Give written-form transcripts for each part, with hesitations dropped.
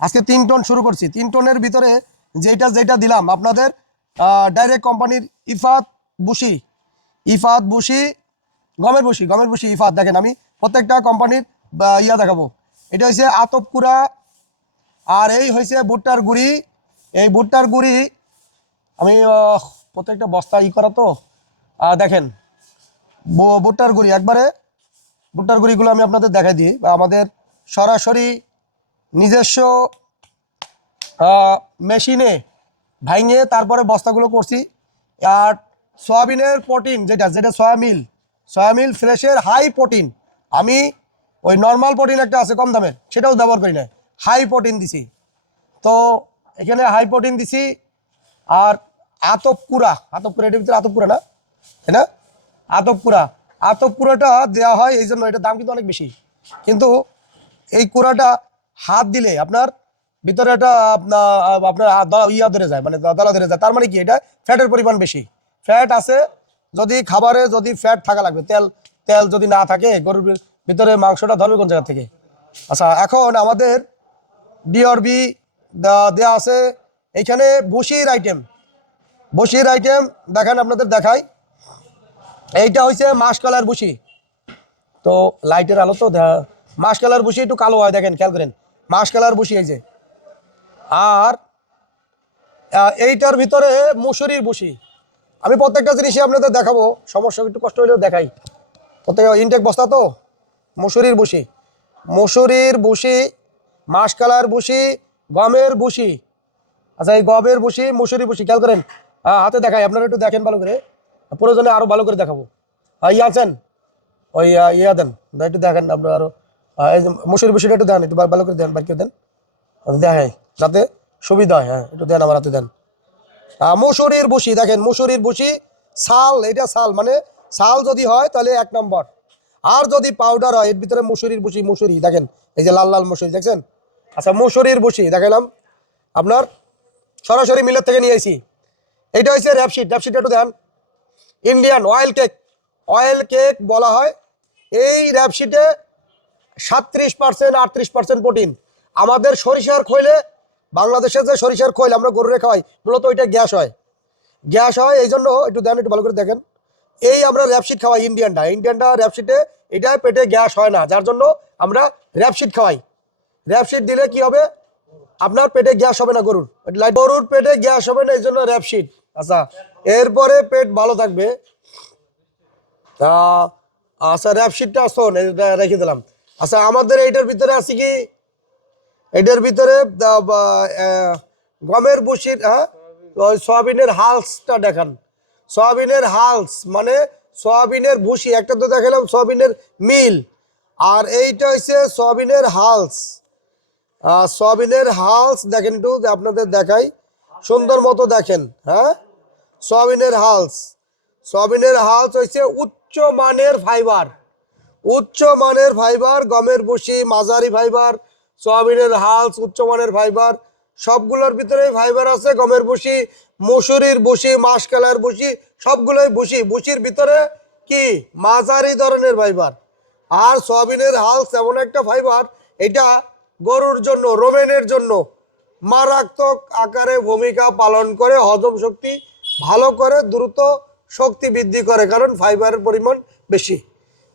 আজকে 3 টন শুরু করছি। 3 টনের ভিতরে যেটা যেটা দিলাম আপনাদের ডাইরেক্ট কোম্পানির ইফাত বুশি গমের বুশি ইফাত। দেখেন আমি প্রত্যেকটা কোম্পানির ইয়া দেখাবো। এটা হচ্ছে আতপকুড়া, আর এই হয়েছে ভুট্টার গুঁড়ি। এই ভুট্টার গুঁড়ি আমি প্রত্যেকটা বস্তা করা তো দেখেন ভুট্টার গুঁড়ি একবারে। ভুট্টার গুঁড়িগুলো আমি আপনাদের দেখাই দিই, আমাদের সরাসরি নিজস্ব মেশিনে ভাঙিয়ে তারপরে বস্তাগুলো করছি। আর সয়াবিনের প্রোটিন যেটা সয়ামিল ফ্রেশের হাই প্রোটিন, আমি ওই নর্মাল প্রোটিন একটা আছে কম দামের, সেটাও ব্যবহার করি না, হাই প্রোটিন দিছি। তো এখানে হাই প্রোটিন দিছি। আর আতপকুড়া এটার ভিতরে আতপকুড়া না, তাই না? আতপকুড়াটা দেওয়া হয় এই জন্য, এটার দাম কিন্তু অনেক বেশি। কিন্তু এই কুড়াটা হাত দিলে আপনার ভিতরে একটা আপনার ইয়া ধরে যায়, মানে দলা ধরে যায়। তার মানে কি, এটা ফ্যাটের পরিমাণ বেশি, ফ্যাট আছে। যদি খাবারে যদি ফ্যাট থাকা লাগবে, তেল যদি না থাকে, গরুর ভিতরে মাংসটা ধরবে কোন জায়গা থেকে? আচ্ছা, এখন আমাদের ডিআরবি দেওয়া আছে এইখানে। বসির আইটেম দেখেন, আপনাদের দেখাই। এইটা হচ্ছে মাসকালার বসি। তো লাইটের আলো তো মাসকালার বসি একটু কালো হয়, দেখেন খেয়াল করেন, মাসকালার বসি এই যে। আর এইটার ভিতরে মুসুরির বসি। আমি প্রত্যেকটা জিনিসই আপনাদের দেখাবো, সমস্যা একটু কষ্ট হলেও দেখাই। প্রত্যেক ইনটেক বস্তা তো। মুসুরির বসি, মাসকালার বসি, গমের বসি। আচ্ছা, এই গমের বসি, মুসুরির বসি খেয়াল করেন, হাতে দেখাই, আপনারা একটু দেখেন ভালো করে, প্রয়োজনে আরো ভালো করে দেখাবো। আছেন ওই দেন, একটু দেখেন আপনার আরো। এই যে মুসুরির বসিটা একটু দেন, একটু ভালো করে দেন, বাইর করে দেন, দেখাই যাতে সুবিধা হয়। হ্যাঁ, একটু দেন, আমার হাতে দেন। মুসুরির বসি দেখেন, মুসুরির বসি ছাল, এটা ছাল, মানে ছাল যদি হয় তাহলে 1 নম্বর। আর যদি পাউডার হয়, এর ভিতরে মুসুরির বসি, মুসুরি দেখেন, এই যে লাল লাল মুসুরি দেখছেন। আচ্ছা, মুসুরির বসি দেখালাম আপনার, সরাসরি মিলের থেকে নিয়ে আসি। এইটা হচ্ছে র্যাপশিট একটু দেন। ইন্ডিয়ান অয়েল কেক বলা হয় এই র্যাপশিটে। 37% 38% প্রোটিন। আমাদের সরিষার খৈলে, বাংলাদেশে যে সরিষার খৈল আমরা গরুরে খাওয়াই, মূলত ওইটা গ্যাস হয়। এই জন্য একটু দেন, একটু ভালো করে দেখেন। এই আমরা র্যাপশিট খাওয়াই ইন্ডিয়ানটা র্যাপশিটে, এটা পেটে গ্যাস হয় না, যার জন্য আমরা র্যাপশিট খাওয়াই। র্যাপশিট দিলে কি হবে, আপনার পেটে গ্যাস হবে না, গরুর পেটে গ্যাস হবে না, এই জন্য র্যাপশিট। আচ্ছা, এরপরে পেট ভালো থাকবে। আচ্ছা, র্যাপশিটটা শোন, রেখে দিলাম। আচ্ছা, আমাদের এইটার ভিতরে আছে কি, এটার ভিতরে গমের বসির, সয়াবিনের হালসটা দেখান। সয়াবিনের হালস মানে সয়াবিনের ভুসি, একটা তো দেখালাম সয়াবিনের মিল, আর এইটা হচ্ছে সয়াবিনের হালস। দেখেন, একটু আপনাদের দেখাই সুন্দর মতো দেখেন। হ্যাঁ, সয়াবিনের হালস হচ্ছে উচ্চ মানের ফাইবার। গমের বসি মাঝারি ফাইবার, সয়াবিনের হালস উচ্চমানের ফাইবার। সবগুলোর ভিতরে ফাইবার আছে। গমের বসি, মসুরির বসি, মাসকালার বসি, সবগুলোই বসির ভিতরে কি মাঝারি ধরনের ফাইবার। আর সয়াবিনের হালস এমন একটা ফাইবার, এটা গরুর জন্য, রোমেনের জন্য মারাত্মক আকারে ভূমিকা পালন করে। হজম শক্তি ভালো করে, দ্রুত শক্তি বৃদ্ধি করে, কারণ ফাইবারের পরিমাণ বেশি,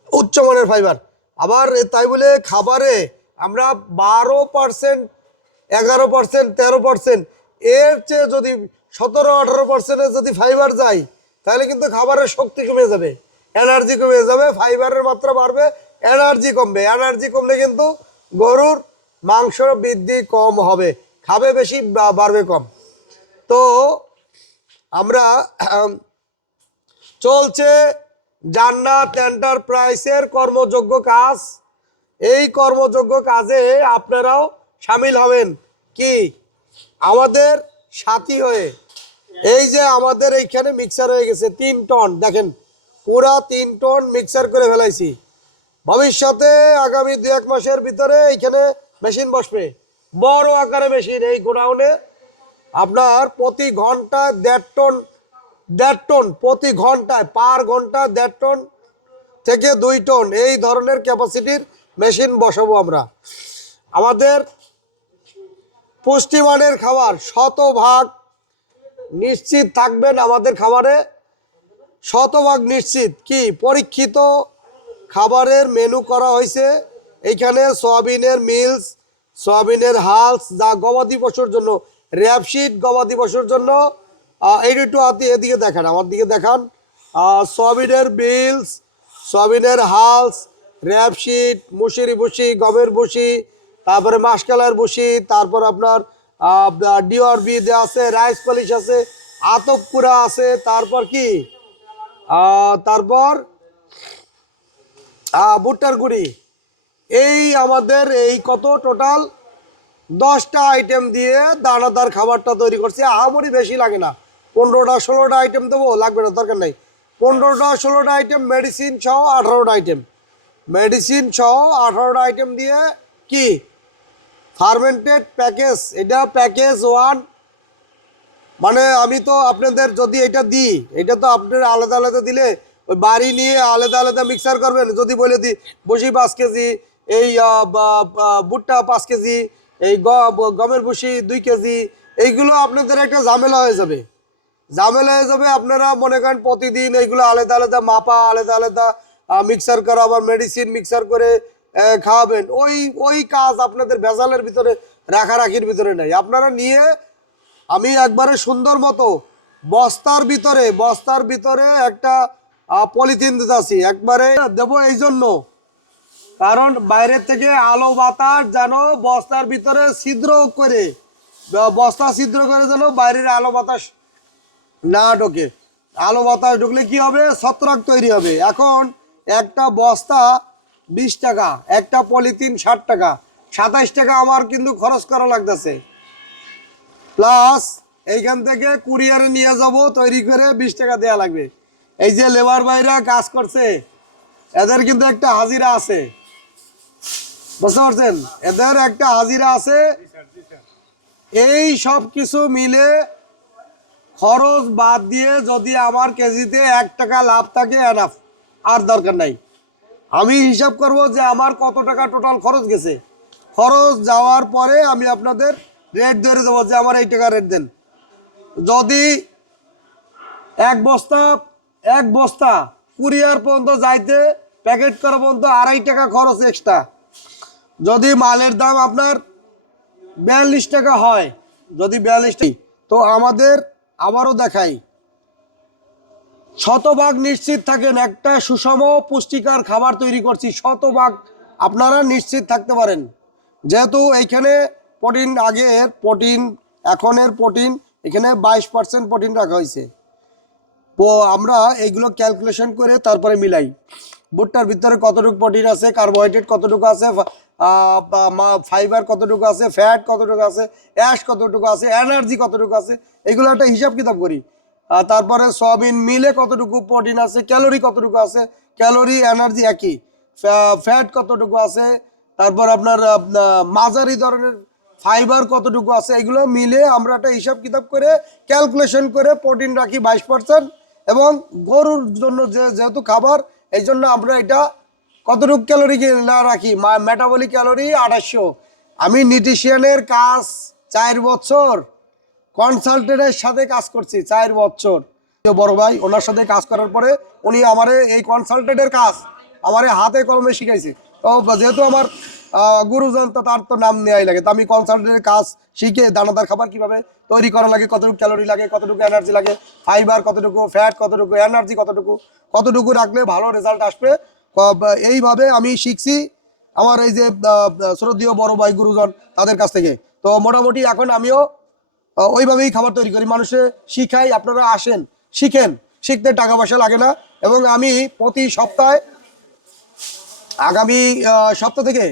উচ্চমানের ফাইবার। আবার তাই বলে খাবারে আমরা 12%, 11%, 13%, এর চেয়ে যদি 17-18% যদি ফাইবার যায়, তাহলে কিন্তু খাবারের শক্তি কমে যাবে, এনার্জি কমে যাবে। ফাইবারের মাত্রা বাড়বে, এনার্জি কমলে কিন্তু গরুর মাংস বৃদ্ধি কম হবে, খাবে বেশি, বাড়বে কম। তো আমরা চলছে জান্নাত এন্টারপ্রাইজের কর্মযোগ্য কাজ। এই কর্মযোগ্য কাজে আপনারাও সামিল হবেন কি আমাদের সাথী হয়ে। এই যে আমাদের এইখানে মিক্সার হয়ে গেছে 3 টন, দেখেন পুরা 3 টন মিক্সার করে ফেলাইছি। ভবিষ্যতে আগামী 2-1 মাসের ভিতরে এইখানে মেশিন বসবে, বড় আকারে মেশিন। এই গোডাউনে আপনার প্রতি ঘন্টায় 1.5 টন, প্রতি ঘন্টায়, পার ঘন্টা 1.5 টন থেকে 2 টন এই ধরনের ক্যাপাসিটির মেশিন বসাবো আমরা। আমাদের পুষ্টিমানের খাবার, শতভাগ নিশ্চিত থাকবেন আমাদের খাবারে, শতভাগ নিশ্চিত। কি পরীক্ষিত খাবারের মেনু করা হয়েছে এইখানে। সয়াবিনের মিলস, সয়াবিনের হালস, যা গবাদি পশুর জন্য, র্যাপশিট গবাদি পশুর জন্য। এইটা একটু এদিকে দেখান, আমার দিকে দেখান। সয়াবিনের মিলস, সয়াবিনের হালস, র্যাপশিট, মুসুরি ভুসি, গমের ভুসি, তারপরে মাসকালার ভুসি, তারপর আপনার ডিওরবি দেওয়া আছে, রাইস পলিশ আছে, আতপ কুড়া আছে, তারপর কি তারপর ভুট্টার গুঁড়ি। এই আমাদের এই কত টোটাল 10টা আইটেম দিয়ে দানাদার খাবারটা তৈরি করছি। আহামরি বেশি লাগে না, 15টা 16টা আইটেম দেবো, লাগবে না, দরকার নেই। 15টা 16টা আইটেম, মেডিসিন সহ 18টা আইটেম, মেডিসিন সহ 18টা আইটেম দিয়ে কি ফার্মেন্টেড প্যাকেজ। এটা প্যাকেজ 1। মানে আমি তো আপনাদের যদি এটা দিই, এটা তো আপনার আলাদা আলাদা দিলে ওই বাড়ি নিয়ে আলাদা আলাদা মিক্সার করবেন। যদি বলে দিই বসি 5 কেজি, এই ভুট্টা 5 কেজি, এই গমের ভুসি 2 কেজি, এইগুলো আপনাদের একটা ঝামেলা হয়ে যাবে, ঝামেলা হয়ে যাবে। আপনারা মনে করেন প্রতিদিন এইগুলো আলাদা আলাদা মাপা, আলাদা আলাদা মিক্সার করা, আবার মেডিসিন মিক্সার করে খাওয়াবেন। ওই ওই কাজ আপনাদের ভেজালের ভিতরে, রাখারাখির ভিতরে নাই। আপনারা নিয়ে আমি একবারে সুন্দর মতো বস্তার ভিতরে একটা পলিথিন দিতেছি, একবারে দেবো এই জন্য কারণ বাইরের থেকে আলো বাতাস যেন বস্তার ভিতরে ছিদ্র করে, বস্তা ছিদ্র করে যেন বাইরের আলো বাতাস না ঢোকে। আলো বাতাস ঢুকলে কি হবে, ছত্রাক তৈরি হবে। এখন একটা বস্তা 20 টাকা, একটা পলিথিন 60 টাকা, 27 টাকা আমার কিন্তু খরচ করা লাগতেছে। প্লাস এইখান থেকে কুরিয়ারে নিয়ে যাব, তৈরি করে 20 টাকা দেওয়া লাগবে। এই যে লেবার ভাইরা কাজ করছে, এদের কিন্তু একটা হাজিরা আছে, বুঝতে পারছেন? এদের একটা হাজিরা আছে। এই সব কিছু মিলে খরচ বাদ দিয়ে যদি আমার কেজিতে 1 টাকা লাভ থাকে এনাফ, আর দরকার নাই। আমি হিসাব করব যে আমার কত টাকা টোটাল খরচ গেছে। খরচ যাওয়ার পরে আমি আপনাদের রেট ধরে দেবো যে আমার এই টাকা রেট দেন। যদি এক বস্তা কুরিয়ার পর্যন্ত যাইতে, প্যাকেট করা পর্যন্ত 2.5 টাকা খরচ এক্সট্রা। যদি মালের দাম আপনার 42 টাকা হয়, যদি 42 টাকা, তো আমাদের আবারও দেখাই, শতভাগ নিশ্চিত থাকেন একটা সুষম পুষ্টিকর খাবার তৈরি করছি, শতভাগ আপনারা নিশ্চিত থাকতে পারেন। যেহেতু এইখানে প্রোটিন, আগের প্রোটিন এখনের প্রোটিন, এখানে 22% প্রোটিন রাখা হয়েছে। তো আমরা এইগুলো ক্যালকুলেশন করে তারপরে মিলাই, ভুট্টার ভিতরে কতটুকু প্রোটিন আছে, কার্বোহাইড্রেট কতটুকু আছে, ফাইবার কতটুকু আছে, ফ্যাট কতটুকু আছে, অ্যাশ কতটুকু আছে, এনার্জি কতটুকু আছে, এগুলো একটা হিসাব কিতাব করি। তারপরে সয়াবিন মিলে কতটুকু প্রোটিন আছে, ক্যালোরি কতটুকু আছে, ক্যালোরি এনার্জি একই, ফ্যাট কতটুকু আছে, তারপর আপনার মাঝারি ধরনের ফাইবার কতটুকু আছে, এগুলো মিলে আমরা একটা হিসাব কিতাব করে ক্যালকুলেশন করে প্রোটিন রাখি 22%। এবং গরুর জন্য যেহেতু খাবার, এই জন্য আমরা এটা কতটুকু ক্যালোরি না রাখি, মেটাবলিক ক্যালোরি 2800। আমি নিউট্রিশনের কাজ 4 বছর কনসালটেন্টের সাথে কাজ করছি, 4 বছর। বড় ভাই, ওনার সাথে কাজ করার পরে উনি আমারে এই কনসালটেন্টের কাজ আমারে হাতে কলমে শিখাইছে। তো যেহেতু আমার গুরুজন, তো তার তো নাম নেওয়াই লাগে। তো আমি কনসালটেন্টের কাজ শিখে দানাদার খাবার কিভাবে তৈরি করা লাগে, কতটুকু ক্যালোরি লাগে, কতটুকু এনার্জি লাগে, ফাইবার কতটুকু, ফ্যাট কতটুকু, এনার্জি কতটুকু রাখলে ভালো রেজাল্ট আসবে, এইভাবে আমি শিখছি আমার এই যে শ্রদ্ধেয় বড় ভাই গুরুজন তাদের কাছ থেকে। তো মোটামুটি এখন আমিও ওইভাবেই খাবার তৈরি করি, মানুষে শিখাই। আপনারা আসেন, শিখেন, শিখতে টাকা পয়সা লাগে না। এবং আমি প্রতি সপ্তাহে, আগামী সপ্তাহ থেকে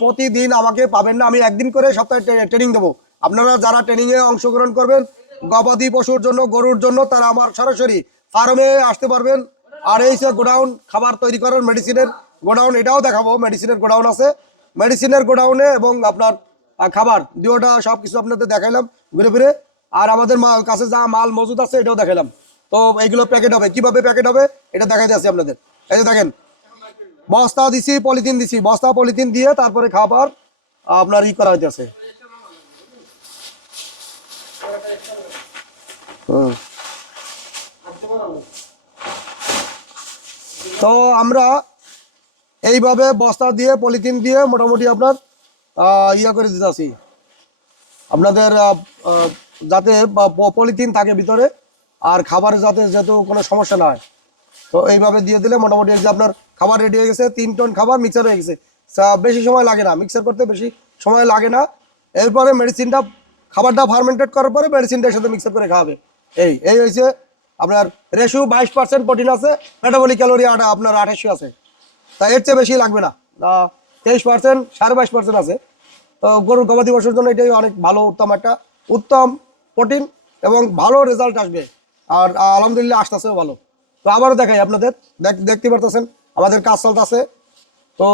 প্রতিদিন আমাকে পাবেন না, আমি একদিন করে সপ্তাহে ট্রেনিং দেবো। আপনারা যারা ট্রেনিংয়ে অংশগ্রহণ করবেন গবাদি পশুর জন্য, গরুর জন্য, তারা আমার সরাসরি ফার্মে আসতে পারবেন। আর এই যে গোডাউন, খাবার তৈরি করার মেডিসিনের গোডাউন, এটাও দেখাবো। মেডিসিনের গোডাউন আছে, মেডিসিনের গোডাউনে এবং আপনার খাবার দুটোটা সব কিছু আপনাদের দেখাইলাম ঘুরে ফিরে। আর আমাদের কাছে যা মাল মজুদ আছে এটাও দেখাইলাম। তো এইগুলো প্যাকেট হবে, কিভাবে প্যাকেট হবে এটা দেখাইতে আসি আপনাদের। এই যে দেখেন, বস্তা দিছি, পলিথিন দিছি, বস্তা পলিথিন দিয়ে তারপরে খাবার আপনার করা হইতেছে। হুম। তো আমরা এইভাবে বস্তা দিয়ে পলিথিন দিয়ে মোটামুটি আপনার ইয়া করে দিতে আসি আপনাদের যাতে পলিথিন থাকে ভিতরে আর খাবারে যাতে যেহেতু কোনো সমস্যা না হয়। তো এইভাবে দিয়ে দিলে মোটামুটি এই যে আপনার খাবার রেডি হয়ে গেছে, 3 টন খাবার মিক্সার হয়ে গেছে। বেশি সময় লাগে না, মিক্সার করতে বেশি সময় লাগে না। এরপরে মেডিসিনটা, খাবারটা ফার্মেন্টেড করার পরে মেডিসিনটার সাথে মিক্সার করে খাওয়াবে। এই হয়েছে আপনার রেশিও 22% প্রোটিন আছে, মেটাবলিক ক্যালোরি আপনার 2800 আছে। তাই এর চেয়ে বেশি লাগবে না, 23%, 22.5% আছে। তো গরুর গবাদি পশুর জন্য এটাই অনেক ভালো, উত্তম প্রোটিন এবং ভালো রেজাল্ট আসবে। আর আলহামদুলিল্লাহ আসতেছেও ভালো। তো আবারও দেখাই আপনাদের, দেখতে পারতেছেন আমাদের কাজ চলতেছে। তো